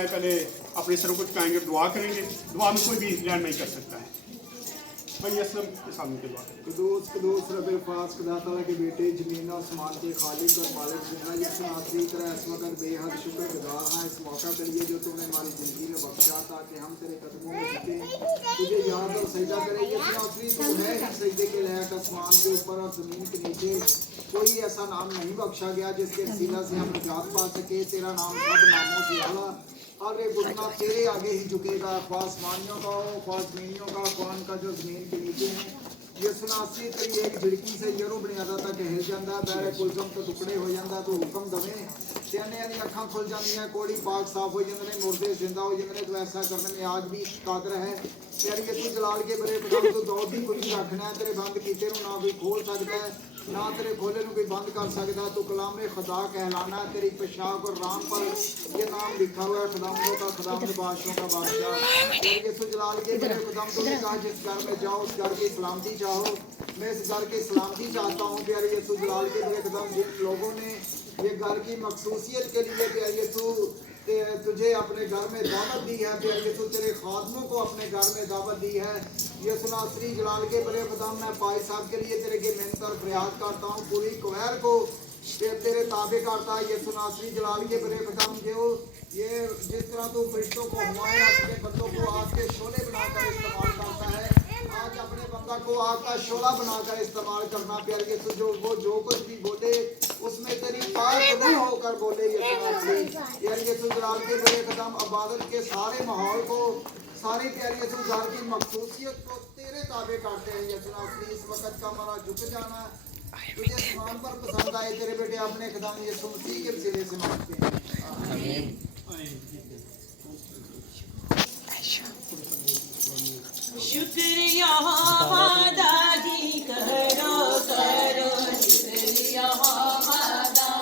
मैं पहले अपने सरों को झुकाएंगे, दुआ करेंगे। दुआ में कोई भी लैंड नहीं कर सकता है। भाई असलम के सामने की दुआ करें। कदूस कदूस रब्बे फास खुदा ताला के बेटे ज़मीन और आसमान के खालिक और मालिक जिंदा यीशु आखिरी तरह इस वक्त बेहद शुक्रगुजार हाँ इस मौका के लिए जो तुमने हमारी ज़िंदगी में बख्शा ताकि हम तेरे कदमों में झुकें, तुझे याद और सजदा करें। यीशु आखिरी तू है ही सजदे के लायक। आसमान के ऊपर और ज़मीन के नीचे कोई ऐसा नाम नहीं बख्शा गया जिसके वसीला से हम निजात पा सके। तेरा नाम सब नामों से आला और ये घुटना तेरे आगे ही झुकेगा, ख्वाह आसमानियों का हो, ख्वाह ज़मीनियों का, कौन का जो ज़मीन के नीचे है। ये सुनासी तेरी एक झिड़की से यरो बुनियादा तक हिल जाता, बैरे कुलजम तो टुकड़े हो जाता। तो हुक्म दवे सियाने दी अखां खुल जांदियां, कोड़ी पाक साफ हो जाते हैं, मुर्दे जिंदा हो जाते हैं। तो ऐसा करने में आज भी कादर है। तेरी तू जलाल के बड़े बदम तो दौड़ दी कुछ रखना है। तेरे बंद कीते ना कोई खोल सकता है, ना तेरे खोले कोई बंद कर सकता। तो कलाम खुदा कहलाना तेरी पेशाब और राम पर ये नाम लिखा हुआ है, खुदामों का खुदाम बादशाहों का बादशाह। तेरे यीशु जलाल के बड़े खुदाम तो कहा जिस घर में जाओ उस घर की सलामती चाहो। मैं इस घर की सलामती चाहता हूँ प्यारे यीशु जलाल के बड़े खुदाम। जिन लोगों ने ये घर की मखसूसियत के लिए प्यारे यीशु तुझे अपने घर में दावत दी है, प्यारे यीशु तेरे खादमों को अपने घर में दावत दी है। यीशु नासरी जलाल के बड़े खुदाम मैं पाई साहब के लिए तेरे की मिन्नत और फरियाद करता हूँ, पूरी कुवैर को तेरे ताबे करता है। यीशु नासरी जलाल के बड़े खुदाम जो ये जिस तरह तू फरिश्तों को हमारे अपने बंदों को आग के शोले बनाकर इस्तेमाल करता है, आज अपने बंदा को आग का शोला बनाकर इस्तेमाल करना प्यारे यीशु। जो कुछ भी बोले उसमें तेरी पाक खुदा होकर बोले। यीशु जलाल के बड़े कदम इबादत के सारे माहौल को सारी प्यारी यीशु घर की मखसूसियत को तेरे ताबे करते हैं। यीशु नासरी इस वक्त का हमारा झुक जाना तुझे आसमान पर पसंद आए। तेरे बेटे अपने कदम यीशु मसीह के वसीले से मांगते हैं, आमीन। शुक्रिया वादाजी करो करो, शुक्रिया वादा,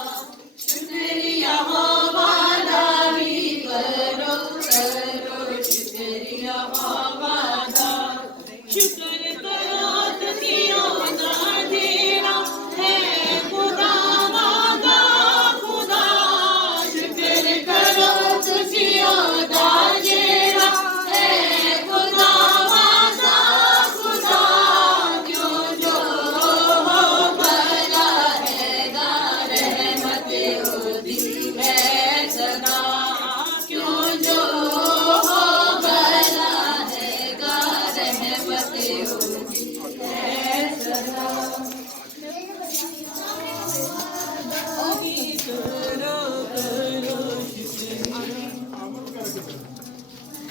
शुक्रिया वादा भी करो करो, शुक्रिया वादा। शुक्र करो दुनिया का देना है खुदा वादा खुदा, शुक्र करो दुनिया का देना है खुदा वादा खुदा। जो जो हो भला रहेगा रहमत होती है सदा, क्यों जो हो भला रहेगा रहमत होती है सदा।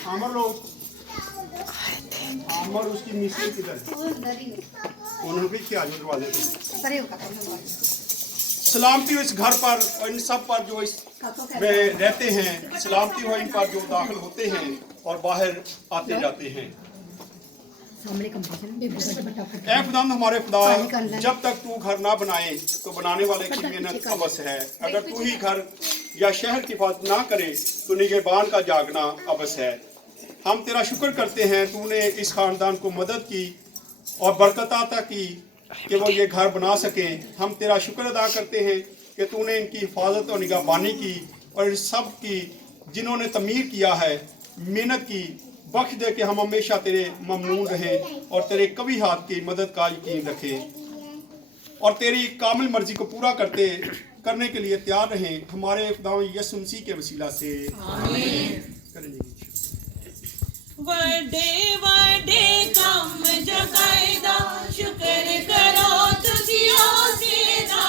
आमर लोग आमर उसकी मिस्त्री किधर है? उन्होंने भी किया जो दरवाजे पे। सलामती हो इस घर पर और इन सब पर जो इस में रहते हैं, सलामती हो इन पर जो दाखिल होते हैं और बाहर आते जाते हैं। ऐ खुदावंद हमारे खुदा, जब तक तू घर ना बनाए तो बनाने वाले की मेहनत अबस है। अगर तू ही घर या शहर की हिफाजत ना करे तो निगहबान का जागना अबस है। हम तेरा शुक्र करते हैं तूने इस खानदान को मदद की और बरकत अता की कि वो ये घर बना सकें। हम तेरा शुक्र अदा करते हैं कि तूने इनकी हिफाजत और निगहबानी की और सब की जिन्होंने तमीर किया है मेहनत की। बख्श दे कि हम हमेशा तेरे ममनून रहें और तेरे कभी हाथ की मदद का यकीन रखें और तेरी कामिल मर्जी को पूरा करने के लिए तैयार रहें। हमारे खुदा यीशु मसीह के वसीला से आमीन। वडे वडे कम जगाईदा, शुक्र करो तुझियो सीधा।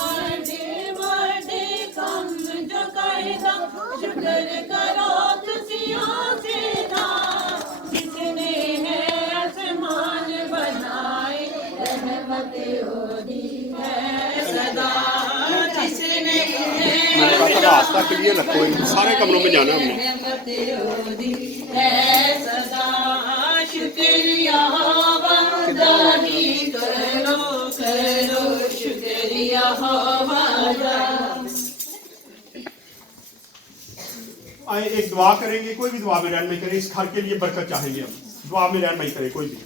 वडे वडे कम जगाईदा, शुक्र करो तुझियो सीधा। जिसने है आसमान बनाए रहमत होती है सदा, जिसने है रास्ता क्लियर रखो, सारे कमरों में जाना हमने। सदा शुक्रिया वादाही करो करो, शुक्रिया वादा। आए एक दुआ करेंगे, कोई भी दुआ में रहनुमाई करें। इस घर के लिए बरकत चाहेंगे हम, दुआ में रहनुमाई करें कोई भी।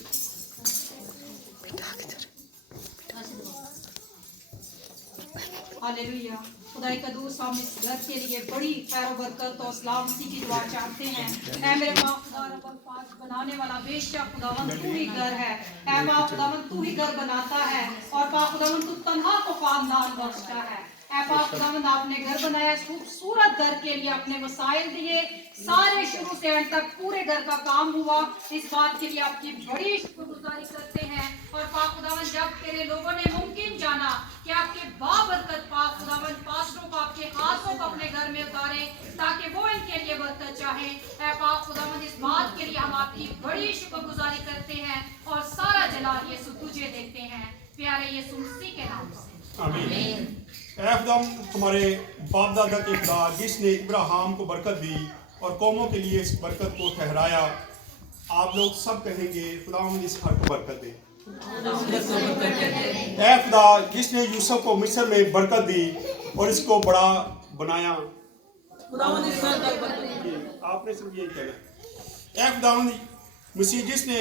हालेलुया। खुदाई कदूस हम इस घर के लिए बड़ी खैर बरकत और सलामती की दुआ चाहते हैं। ऐ मेरे माँ खुदा रब अल्फाज बनाने वाला बेशक खुदावंद तू ही घर है। ऐ माँ खुदावंद तू ही घर बनाता है और पा खुदावंद तू तन्हा को खानदान बख्शता है। ऐ पा खुदावंद आपने घर बनाया, इस खूबसूरत घर के लिए अपने वसाइल दिए, सारे शुरू से अंत तक पूरे घर का काम हुआ। इस बात के लिए आपकी बड़ी शुक्रगुजारी करते हैं। और पा खुदावंद जब तेरे लोगों ने मुमकिन जाना कि आपके बाबरकत पा खुदावंद पास्टरों को आपके हाथों को अपने घर में उतारे ताकि वो इनके लिए बरकत चाहे। ऐ पा खुदावंद इस बात के लिए हम आपकी बड़ी शुक्रगुजारी करते हैं और सारा जलाल यीशु तुझे देते हैं, प्यारे यीशु मसीह के नाम से आमीन। ऐ खुदाम हमारे बाप दादा के खुदा जिसने इब्राहिम को बरकत दी और कौमों के लिए इस बरकत को ठहराया, आप लोग सब कहेंगे खुदाम इस घर को बरकत दे। ऐ खुदा जिसने यूसुफ को मिस्र में बरकत दी और इसको बड़ा बनाया, आपने सिर्फ यही कहना। ऐ खुदा मसीह जिसने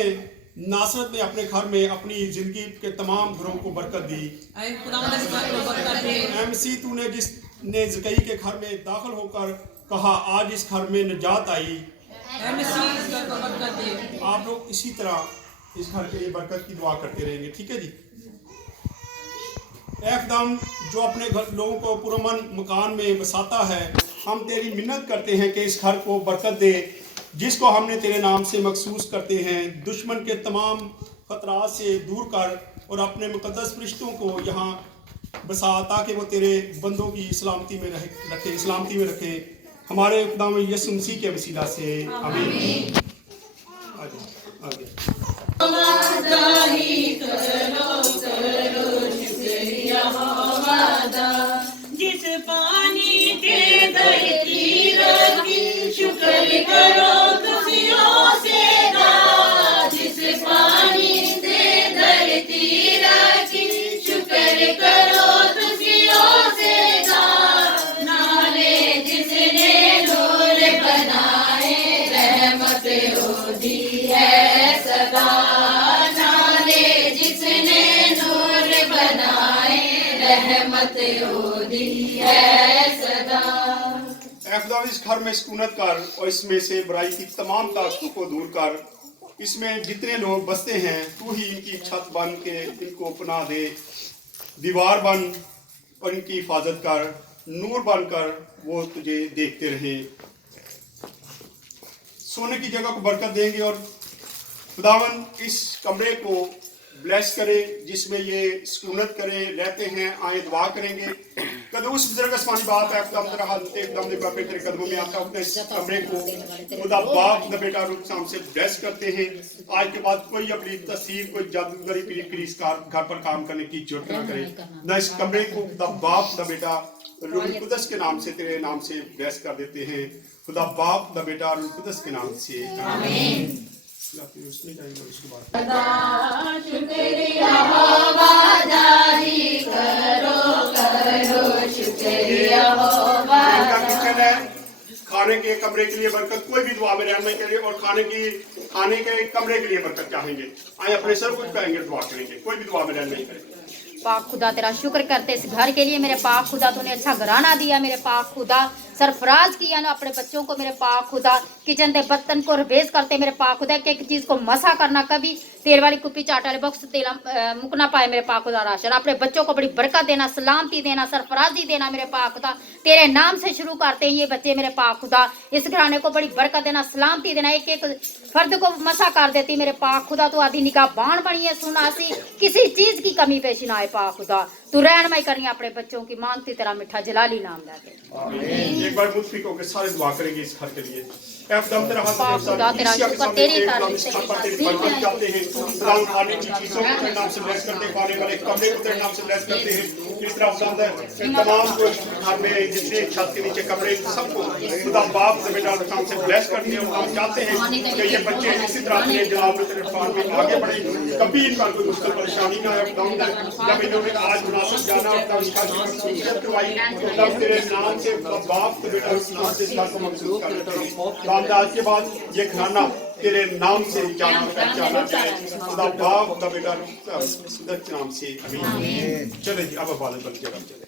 नासरत में अपने घर में अपनी जिंदगी के तमाम घरों को बरकत दी, ऐ मसीह तूने जिसने ज़कई के घर में दाखिल होकर कहा आज इस घर में निजात आई, आप लोग इसी तरह इस घर के लिए बरकत की दुआ करते रहेंगे, ठीक है जी। ऐ खुदाम जो अपने घर लोगों को पुरअमन मकान में बसाता है, हम तेरी मिन्नत करते हैं कि इस घर को बरकत दे जिसको हमने तेरे नाम से मखसूस करते हैं। दुश्मन के तमाम खतरात से दूर कर और अपने मुकद्दस फरिश्तों को यहाँ बसा ताकि वो तेरे बंदों की सलामती में रखे हमारे खुदाम यीशु मसीह के वसीला से आमीन। आगे जिस पानी के धरती रखी शुक्र करो खुशियों से गा, जिस पानी से धरती रखी शुक्र करो खुशियों से गा, नाले जिसने नूर बनाए रहमत होती है सदा, नाले जिसने नूर बनाए रहमत होती है सदा। ऐ खुदा इस घर में सुकूनत कर और इसमें से बुराई की तमाम ताकतों को दूर कर। इसमें जितने लोग बसते हैं तू ही इनकी छत बन के इनको पनाह दे, दीवार बन और इनकी हिफाजत कर, नूर बनकर वो तुझे देखते रहे। सोने की जगह को बरकत देंगे और खुदावन इस कमरे को ब्लेस करे जिसमें ये सुकूनत करे रहते हैं। आए दुआ करेंगे। कदूस बुजुर्ग आसमानी बाप है, खुदा तेरा हाथ एकदम ने बापे तेरे कदमों में आता अपने इस कमरे को खुदा बाप द बेटा रूप से हमसे ब्लेस करते हैं। आज के बाद कोई अपनी तस्वीर कोई जादूगरी पीढ़ी घर पर काम करने की जरूरत ना करे, न इस कमरे को खुदा बाप द बेटा रूह कुदस के नाम से तेरे नाम से ब्लेस कर देते हैं। खुदा बाप द बेटा रूह कुदस के नाम से आमीन। उसमें जाएंगे उसके बाद शुक्रिया हो वादाही करो करो शुक्रिया हो इनका किचन है, खाने के कमरे के लिए बरकत, कोई भी दुआ में रहने के लिए और खाने के कमरे के लिए बरकत चाहेंगे। आए अपने सर कुछ कहेंगे, दुआ करेंगे, कोई भी दुआ में रहने नहीं करेंगे। पाक खुदा तेरा शुक्र करते इस घर के लिए। मेरे पाक खुदा तूने अच्छा घराना दिया, मेरे पाक खुदा सरफराज किया ना अपने बच्चों को। मेरे पाक खुदा किचन के बर्तन को रिपेयर करते, मेरे पाक खुदा एक एक चीज़ को मसा करना, कभी तेल वाली कुप्पी चाट वाले बॉक्स तेल मुकना पाए मेरे पाक खुदा राशन। अपने बच्चों को बड़ी बरकत देना, सलामती देना, सरफराजी देना मेरे पाक खुदा। तेरे नाम से शुरू करते हैं ये बच्चे मेरे पाक खुदा, इस घराने को बड़ी बरकत देना, सलामती देना, एक एक फर्द को मसा कर देती मेरे पाक खुदा। तो आधी निगाह बाण बनी है, सुना सी किसी चीज़ की कमी पेश ना आए पाक खुदा। तू रहनुमाई करनी अपने बच्चों की, मांगती तेरा मिठा जलाली नाम लेके। एक बार मुत्फिक होकर सारे दुआ करेंगे इस घर के लिए। एकदम तेरा हाथ खुदा तेरा शुक्र तेरी तारीफ करते हैं। खुदा खाने की चीजों को तेरे नाम से ब्लेस करते हैं, खाने वाले कमरे को तेरे नाम से ब्लेस करते हैं। इस तरह खुदा तमाम को घर में जितने छत के नीचे कमरे सबको खुदा बाप से बेटा नाम से ब्लेस करते हैं। और हम चाहते हैं कि ये बच्चे इसी तरह अपने जनाब में तेरे फान में आगे बढ़े, कभी इन पर कोई मुश्किल परेशानी ना आए। जब इन्होंने आज मुनासिब जाना अपना उसका करवाई तो तेरे नाम से बाप से बेटा नाम से इसका महसूस करते हैं। आज के बाद ये खाना तेरे नाम से जाना पहचाना जाए, खुदा बाप का बेटा नाम से। चले जी अब बाल बन के